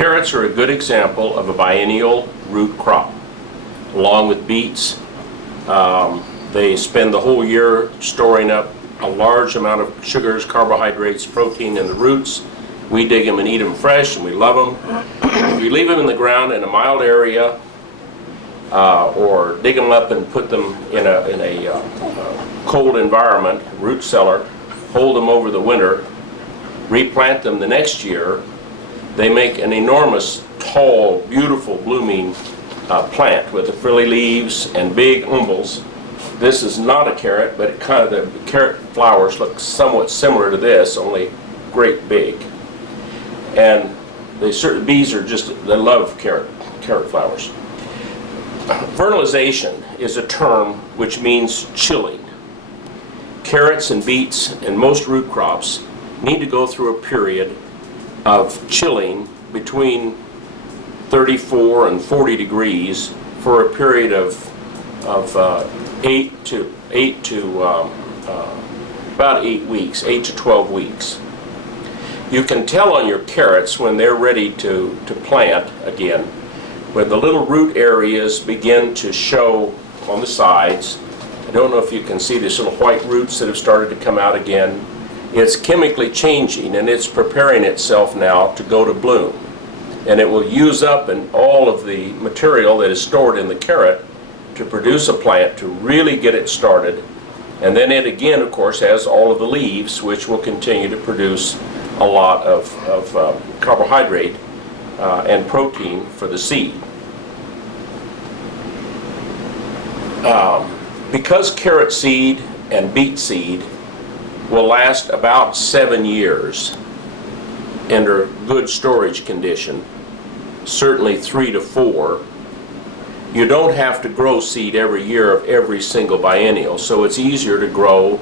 Carrots are a good example of a biennial root crop. Along with beets, they spend the whole year storing up a large amount of sugars, carbohydrates, protein in the roots. We dig them and eat them fresh, and we love them. If you leave them in the ground in a mild area, or dig them up and put them in a cold environment, root cellar, hold them over the winter, replant them the next year, they make an enormous, tall, beautiful, blooming plant with the frilly leaves and big umbels. This is not a carrot, but the carrot flowers look somewhat similar to this, only great big. And bees are they love carrot flowers. Vernalization is a term which means chilling. Carrots and beets and most root crops need to go through a period of chilling between 34 and 40 degrees for a period of 8 to about 8 weeks, 8 to 12 weeks. You can tell on your carrots when they're ready to plant again, when the little root areas begin to show on the sides. I don't know if you can see these little white roots that have started to come out again. It's chemically changing, and it's preparing itself now to go to bloom. And it will use up all of the material that is stored in the carrot to produce a plant to really get it started. And then it again, of course, has all of the leaves, which will continue to produce a lot of carbohydrate and protein for the seed. Because carrot seed and beet seed will last about 7 years under good storage condition, certainly 3 to 4, you don't have to grow seed every year of every single biennial, so it's easier to grow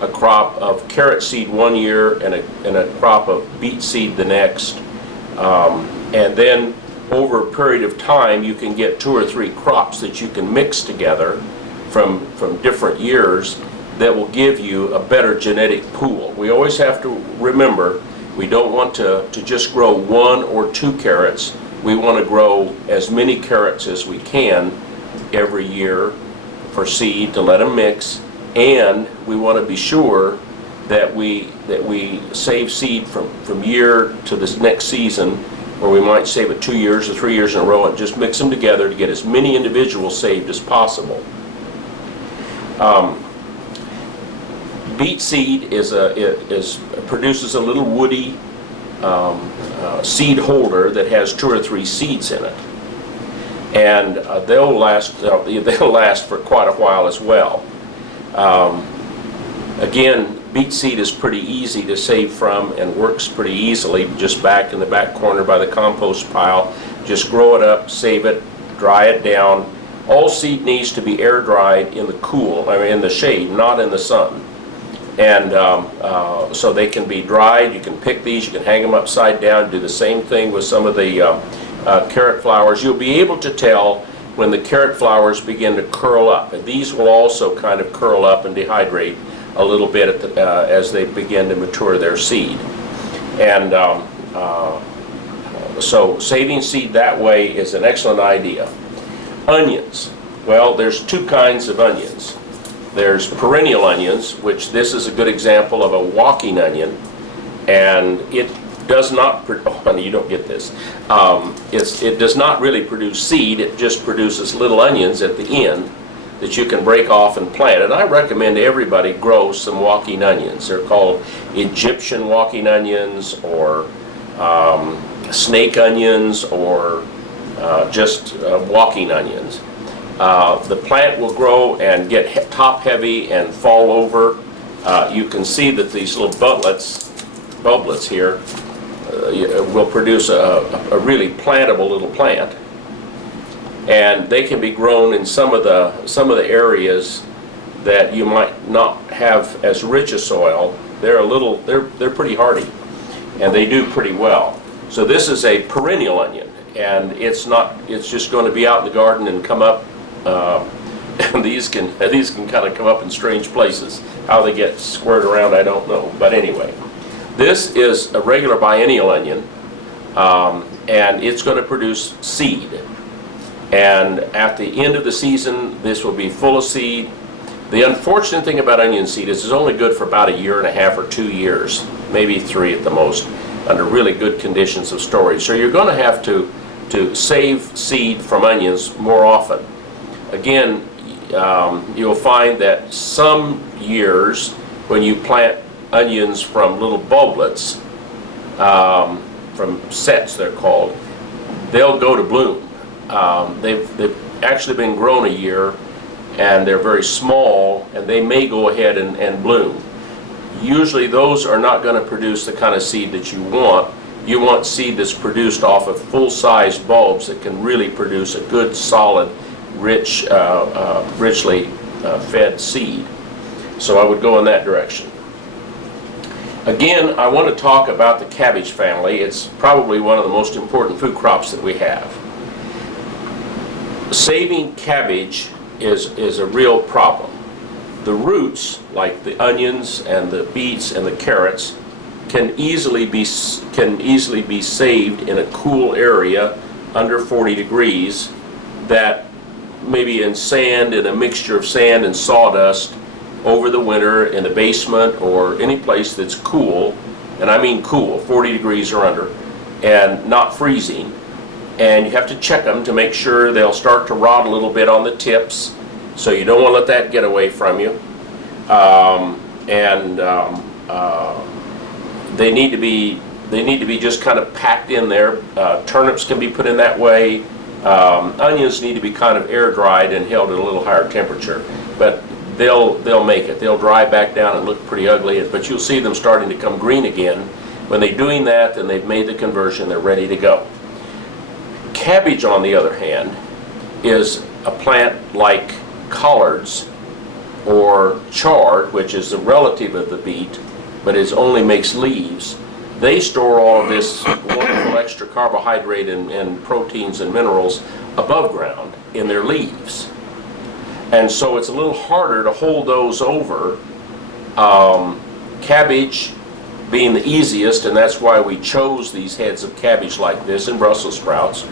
a crop of carrot seed one year and a crop of beet seed the next. And then over a period of time you can get 2 or 3 crops that you can mix together from different years that will give you a better genetic pool. We always have to remember, we don't want to just grow 1 or 2 carrots. We want to grow as many carrots as we can every year for seed to let them mix, and we want to be sure that we save seed from year to this next season, or we might save it 2 years or 3 years in a row and just mix them together to get as many individuals saved as possible. Beet seed produces a little woody seed holder that has 2 or 3 seeds in it, and they'll last for quite a while as well. Again, beet seed is pretty easy to save from and works pretty easily, just back in the back corner by the compost pile. Just grow it up, save it, dry it down. All seed needs to be air dried in the shade, not in the sun. And so they can be dried. You can pick these, you can hang them upside down, do the same thing with some of the carrot flowers. You'll be able to tell when the carrot flowers begin to curl up, and these will also kind of curl up and dehydrate a little bit as they begin to mature their seed. And so saving seed that way is an excellent idea. Onions. Well, there's 2 kinds of onions. There's perennial onions, which this is a good example of a walking onion, and it does not, honey, you don't get this. It does not really produce seed. It just produces little onions at the end that you can break off and plant. And I recommend everybody grow some walking onions. They're called Egyptian walking onions, or snake onions, or just walking onions. The plant will grow and get top heavy and fall over. You can see that these little bulblets here will produce a really plantable little plant, and they can be grown in some of the areas that you might not have as rich a soil. They're pretty hardy, and they do pretty well. So this is a perennial onion, and it's just going to be out in the garden and come up. And these can kind of come up in strange places. How they get squared around, I don't know. But anyway, this is a regular biennial onion. and it's going to produce seed. And at the end of the season, this will be full of seed. The unfortunate thing about onion seed is it's only good for about 1.5 years or 2 years, maybe 3 at the most, under really good conditions of storage. So you're going to have to save seed from onions more often. Again, you'll find that some years when you plant onions from little bulblets, from sets they're called, they'll go to bloom. They've actually been grown a year, and they're very small, and they may go ahead and bloom. Usually those are not going to produce the kind of seed that you want. You want seed that's produced off of full-size bulbs that can really produce a good, solid, rich, richly fed seed. So I would go in that direction. Again, I want to talk about the cabbage family. It's probably one of the most important food crops that we have. Saving cabbage is a real problem. The roots, like the onions and the beets and the carrots, can easily be saved in a cool area under 40 degrees, that maybe in sand, in a mixture of sand and sawdust over the winter in the basement or any place that's cool, and I mean cool, 40 degrees or under, and not freezing. And you have to check them to make sure they'll start to rot a little bit on the tips, so you don't want to let that get away from you. They need to be just kind of packed in there. Turnips can be put in that way. Onions need to be kind of air dried and held at a little higher temperature, but they'll make it. They'll dry back down and look pretty ugly, but you'll see them starting to come green again. When they're doing that, then they've made the conversion. They're ready to go. Cabbage, on the other hand, is a plant like collards or chard, which is a relative of the beet, but it only makes leaves. They store all of this wonderful extra carbohydrate and proteins and minerals above ground in their leaves. And so it's a little harder to hold those over. Cabbage being the easiest, and that's why we chose these heads of cabbage like this, and Brussels sprouts.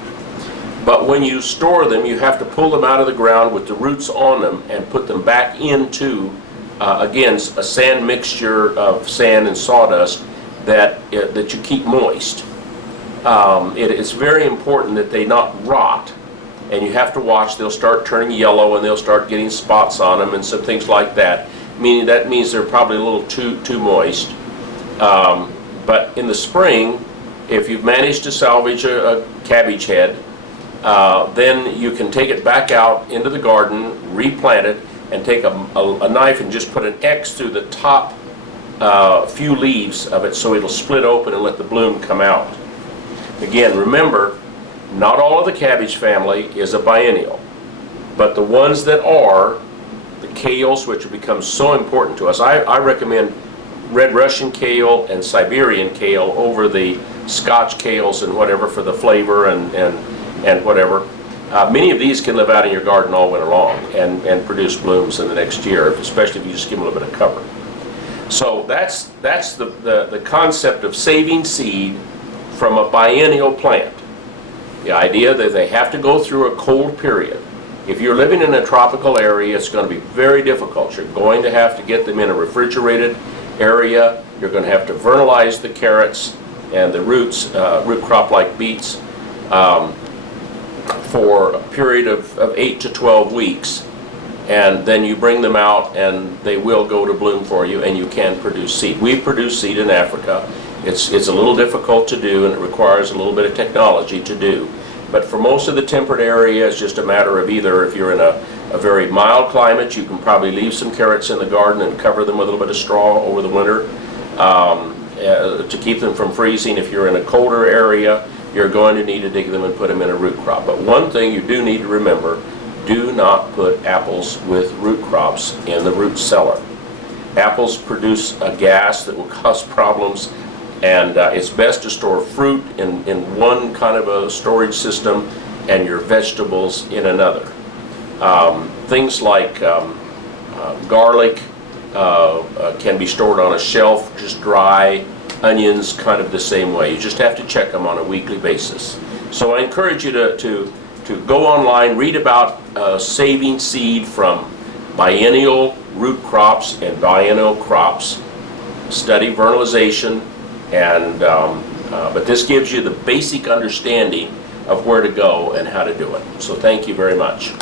But when you store them, you have to pull them out of the ground with the roots on them and put them back into, again, a sand mixture of sand and sawdust that you keep moist. It's very important that they not rot, and you have to watch. They'll start turning yellow and they'll start getting spots on them and some things like that. That means they're probably a little too moist. But in the spring, if you've managed to salvage a cabbage head, then you can take it back out into the garden, replant it, and take a knife and just put an X through the top few leaves of it so it'll split open and let the bloom come out. Again, remember, not all of the cabbage family is a biennial, but the ones that are, the kales, which have become so important to us, I recommend red Russian kale and Siberian kale over the Scotch kales and whatever for the flavor and whatever. Many of these can live out in your garden all winter long and produce blooms in the next year, especially if you just give them a little bit of cover. So that's the concept of saving seed from a biennial plant. The idea that they have to go through a cold period. If you're living in a tropical area, it's going to be very difficult. You're going to have to get them in a refrigerated area. You're going to have to vernalize the carrots and the roots, root crop like beets, for a period of 8 to 12 weeks. And then you bring them out and they will go to bloom for you, and you can produce seed. We produce seed in Africa. It's a little difficult to do, and it requires a little bit of technology to do. But for most of the temperate area, it's just a matter of either, if you're in a very mild climate, you can probably leave some carrots in the garden and cover them with a little bit of straw over the winter to keep them from freezing. If you're in a colder area, you're going to need to dig them and put them in a root crop. But one thing you do need to remember, do not put apples with root crops in the root cellar. Apples produce a gas that will cause problems, and it's best to store fruit in one kind of a storage system and your vegetables in another. Things like garlic can be stored on a shelf, just dry. onions kind of the same way. You just have to check them on a weekly basis. So I encourage you to go online, read about saving seed from biennial root crops and biennial crops, study vernalization, and but this gives you the basic understanding of where to go and how to do it. So thank you very much.